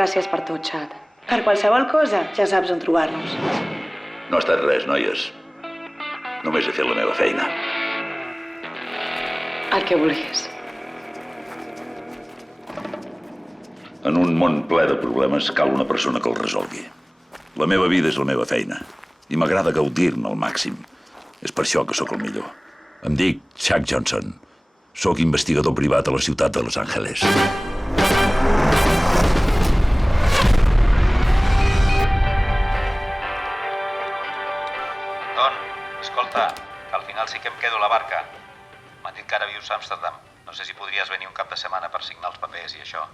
Gràcies per tot, Chad. Per qualsevol cosa, ja saps on trobar-nos. No ha estat res, noies. Només he fet la meva feina. El que vulguis. En un món ple de problemes cal una persona que els resolgui. La meva vida és la meva feina i m'agrada gaudir-ne al màxim. És per això que sóc el millor. Em dic Chuck Johnson. Sóc investigador privat a la ciutat de Los Angeles. Don, escolta, que al final sí que em quedo a la barca. M'han dit que ara vius a Amsterdam. No sé si podries venir un cap de setmana per signar els papers i això.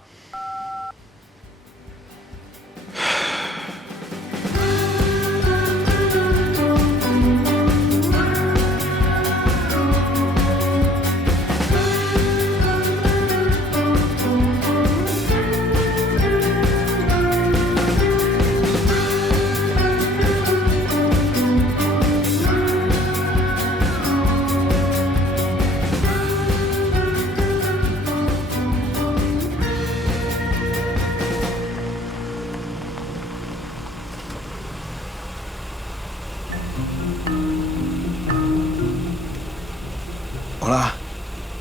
Hola,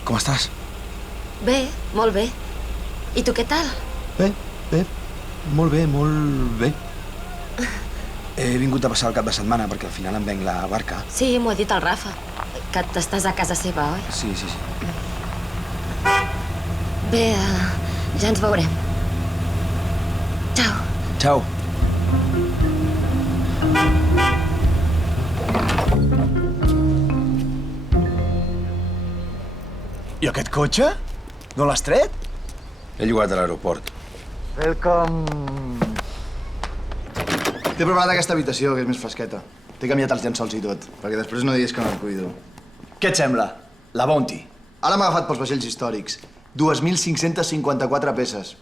com estàs? Bé, molt bé. I tu què tal? Bé, molt bé, molt bé. He vingut a passar el cap de setmana perquè al final em venc la barca. Sí, m'ho ha dit el Rafa, que t'estàs a casa seva, oi? Sí. Bé, ja ens veurem. Ciao. Ciao. I aquest cotxe? No l'has tret? He llogat a l'aeroport. Welcome. T'he preparat aquesta habitació, que és més fresqueta. T'he canviat els llençols i tot, perquè després no diguis que no el cuido. Què et sembla? La Bounty. Ara m'ha agafat pels vaixells històrics. 2.554 peces.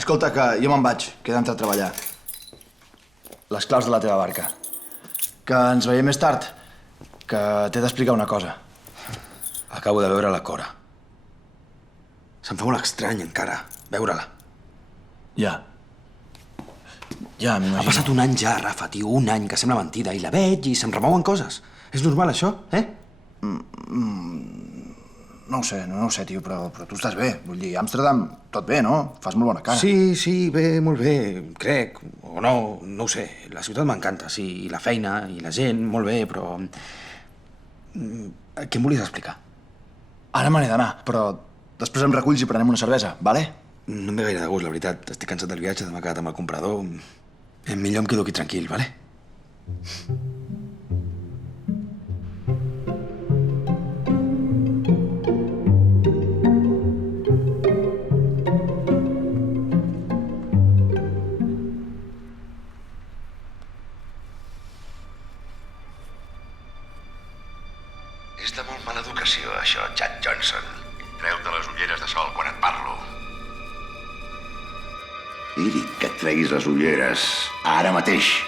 Escolta, que jo me'n vaig, que he d'entrar a treballar. Les claus de la teva barca. Que ens veiem més tard, que t'he d'explicar una cosa. Acabo de veure la Cora. Se'm fa molt estrany, encara, veure-la. Ja, m'imagino. Ha passat un any ja, Rafa, tio, un any, que sembla mentida, i la veig i se'm remouen coses. És normal, això, eh? No ho sé, tio, però tu estàs bé. Vull dir, Amsterdam, tot bé, no? Fas molt bona cara. Sí, bé, molt bé, crec, o no ho sé. La ciutat m'encanta, sí, i la feina, i la gent, molt bé, però... Què em volies explicar? Ara me n'he d'anar, però després em reculls i prenem una cervesa, vale? No em ve gaire de gust, la veritat. Estic cansat del viatge, m'ha quedat amb el comprador. Millor em quedo aquí tranquil, vale? És de molt mala educació, això, Chad Johnson. Treu-te les ulleres de sol quan et parlo. I dic que et treguis les ulleres ara mateix.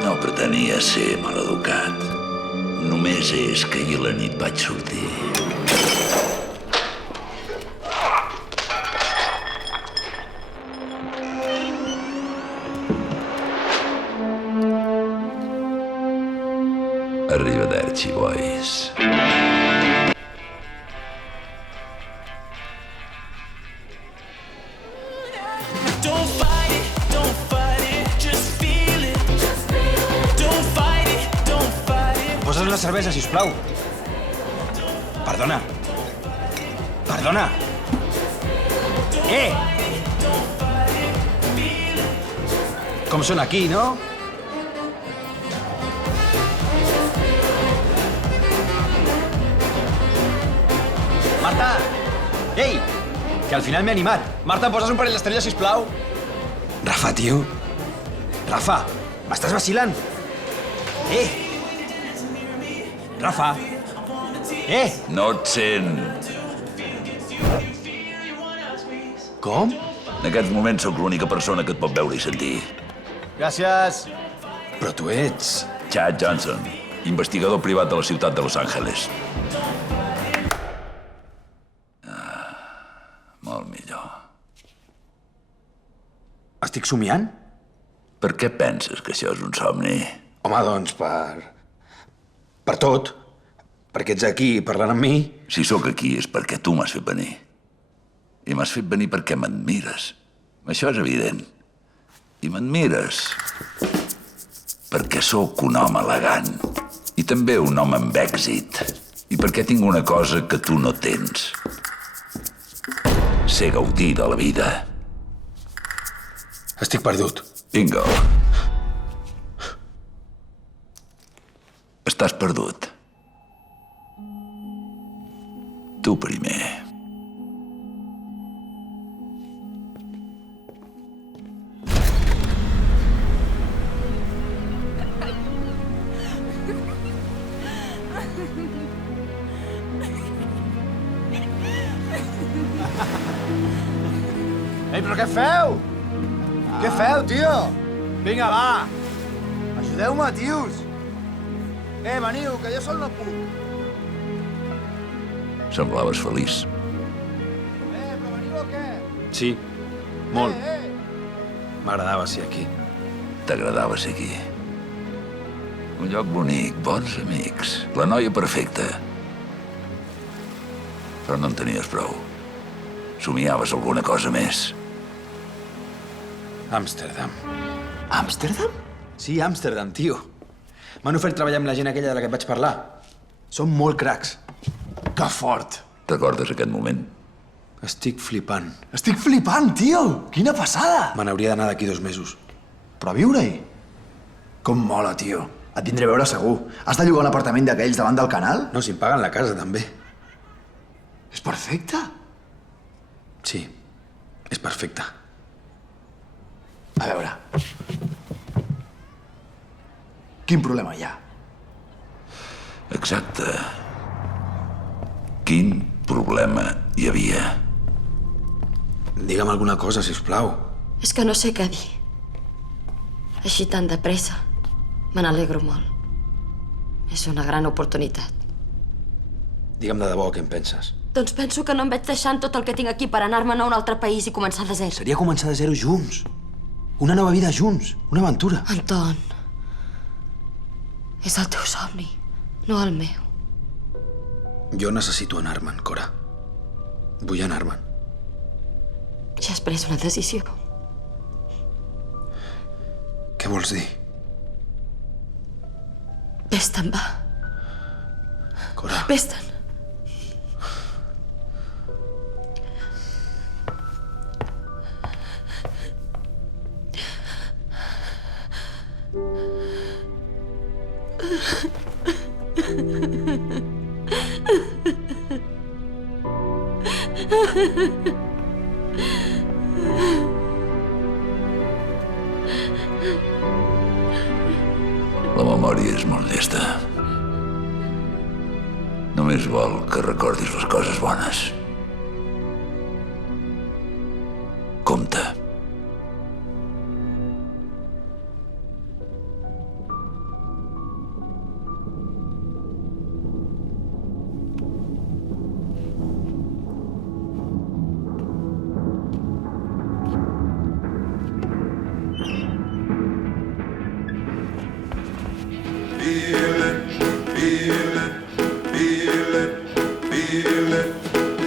No pretenia ser maleducat. Només és que ahir a la nit vaig sortir. Arrivederci, boys. Posa'ns una cervesa, sisplau. Perdona. Com són aquí, no? Marta! Ei! Que al final m'he animat. Marta, em poses un parell d'estrelles, sisplau? Rafa, tio. Rafa, m'estàs vacilant? Rafa! No et sent. Com? En aquests moments sóc l'única persona que et pot veure i sentir. Gràcies. Però tu ets... Chad Johnson, investigador privat de la ciutat de Los Angeles. Molt Estic somiant? Per què penses que això és un somni? Home, doncs, per tot. Perquè ets aquí parlant amb mi. Si sóc aquí és perquè tu m'has fet venir. I m'has fet venir perquè m'admires. Això és evident. I m'admires perquè sóc un home elegant. I també un home amb èxit. I perquè tinc una cosa que tu no tens. Sé gaudir de la vida. Estic perdut. Bingo. Estàs perdut. Tu primer. Ei, però què feu? Què feu, tio? Vinga, va! Ajudeu-me, tios! Veniu, que jo sol no puc. Semblaves feliç. Però veniu o què? Sí, molt. M'agradava ser aquí. T'agradava ser aquí. Un lloc bonic, bons amics, la noia perfecta. Però no en tenies prou. Somiaves alguna cosa més. Amsterdam. Amsterdam? Sí, Amsterdam, tio. M'han ofert treballar amb la gent aquella de la que et vaig parlar. Són molt cracs. Que fort! Recordes aquest moment? Estic flipant. Estic flipant, tio! Quina passada! Me n'hauria d'anar d'aquí 2 mesos. Però a viure-hi? Com mola, tio. Et vindré a veure segur. Has de llogar un apartament d'aquells davant del canal? No, si em paguen la casa, també. És perfecte. Sí, és perfecte. A veure... Quin problema hi ha? Exacte. Quin problema hi havia? Digue'm alguna cosa, si us plau. És que no sé què dir. Així tan de pressa. Me n'alegro molt. És una gran oportunitat. Digue'm de debò què en penses. Doncs penso que no em veig deixant tot el que tinc aquí per anar-me'n a un altre país i començar de zero. Seria començar de zero junts. Una nova vida junts. Una aventura. Anton, és el teu somni, no el meu. Jo necessito anar-me'n, Cora. Vull anar-me'n. Ja has pres una decisió. Què vols dir? Vés-te'n, va. Cora. Vés-te'n. La memòria és molt llesta. Només vol que recordis les coses bones. Compte.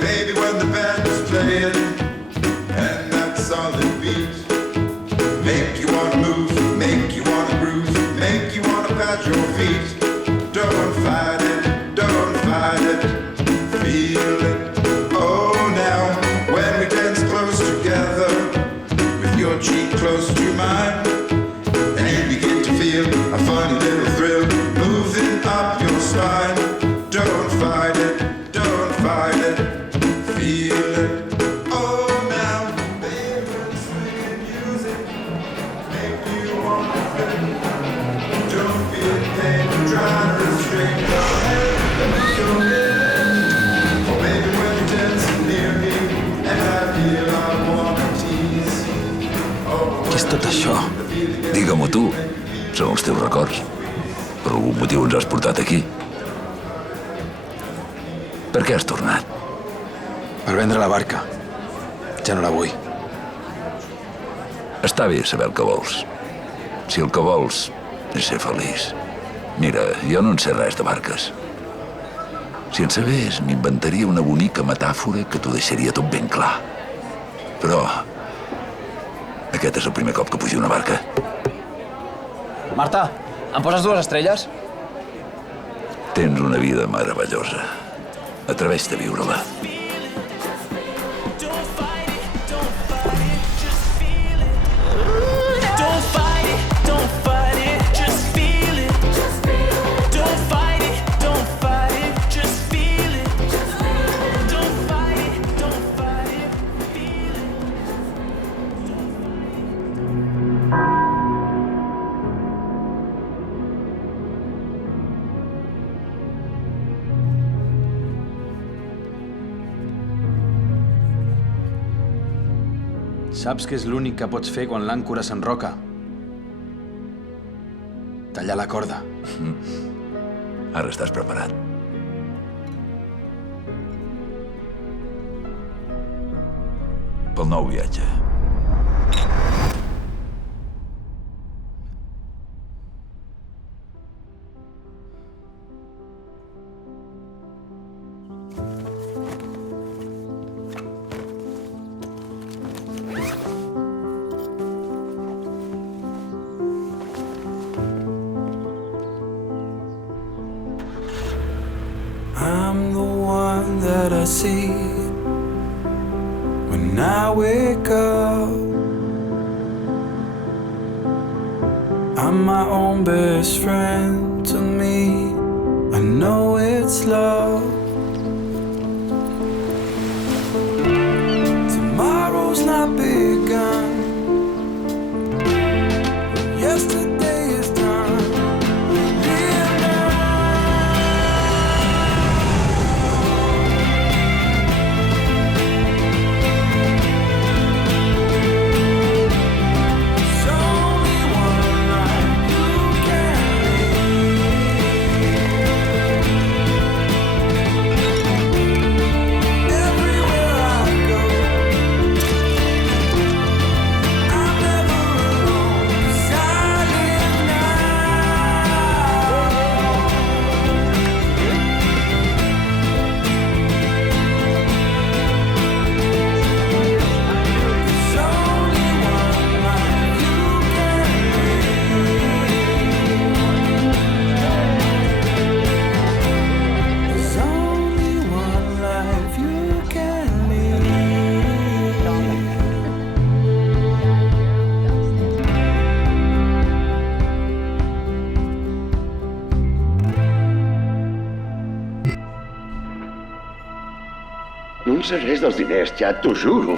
Baby, when the band is playing and that solid beat make you wanna move, make you wanna groove, make you wanna pat your feet. Don't fight it, don't fight it, feel it. Oh, now when we dance close together with your cheek close to mine, and you begin to feel a funny little thrill moving up your spine. Don't fight it, don't fight it, feel it. Oh, now, baby, when swinging music make you wanna fit. Don't feel pain, try to restrain your head. Oh, baby, when you're dancing near me and I feel I wanna tease. Què és tot això? Digue-m'ho tu. Són els teus records. Per algun motiu ens has portat aquí. Per què has tornat? Per vendre la barca. Ja no la vull. Està bé saber el que vols. Si el que vols és ser feliç. Mira, jo no en sé res de barques. Si en sabés, m'inventaria una bonica metàfora que t'ho deixaria tot ben clar. Però aquest és el primer cop que pujo una barca. Marta, em poses 2 estrelles? Tens una vida meravellosa. Atreveix-te a viure-la. Saps què és l'únic que pots fer quan l'àncora s'enroca? Tallar la corda. Ara estàs preparat. Pel nou viatge. I'm the one that I see when I wake up. I'm my own best friend to me. I know it's love. Tomorrow's not begun. Yesterday is done. Live now. There's only one life you can live. Everywhere I go, I'm never alone, 'cause I live There's only one life you can live. There's only one life you can live. No en sé res dels diners, ja t'ho juro.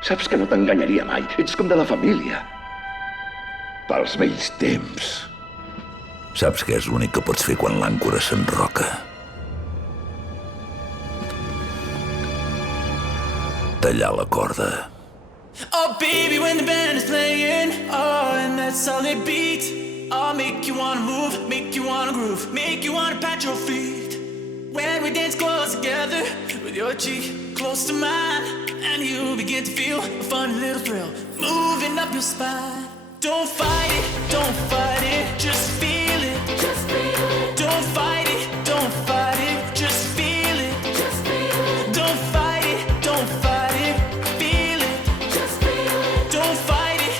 Saps que no t'enganyaria mai. Ets com de la família. Pels vells temps. Saps què és l'únic que pots fer quan l'àncora s'enroca? Tallar la corda. Oh, baby, when the band is playing, oh, and that solid beat, I'll make you wanna move, make you wanna groove, make you wanna pat your feet. When we dance close together, with your cheek close to mine, and you begin to feel a fun little thrill moving up your spine. Don't fight it, just feel it. Just feel it. Don't fight it, just feel it. Just feel it. Don't fight it, feel it. Just feel it. Don't fight it,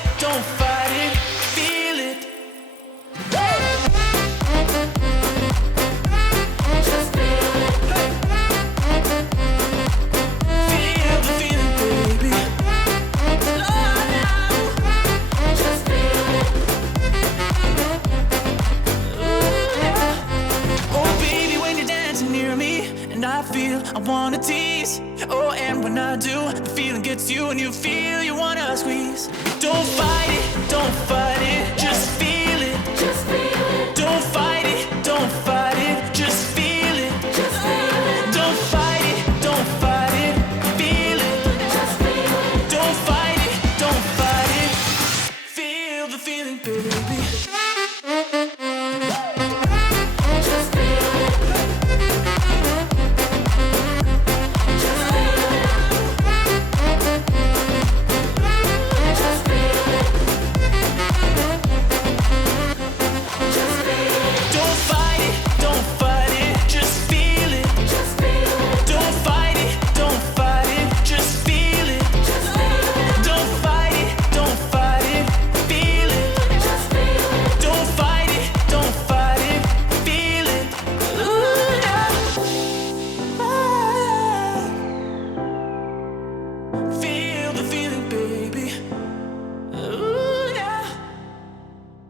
feel it. Just feel it. Feel the feeling, baby. Love now. Just feel it. Ooh, yeah. Oh, baby, when you're dancing near me, and I feel I wanna tease. Oh, and when I do, the feeling gets you, and you feel you wanna squeeze. Don't fight it, just feel it. Just feel it. Don't fight it, just feel it. Just feel it. Don't fight it, feel it. Just feel it. Don't fight it, feel the feeling, baby.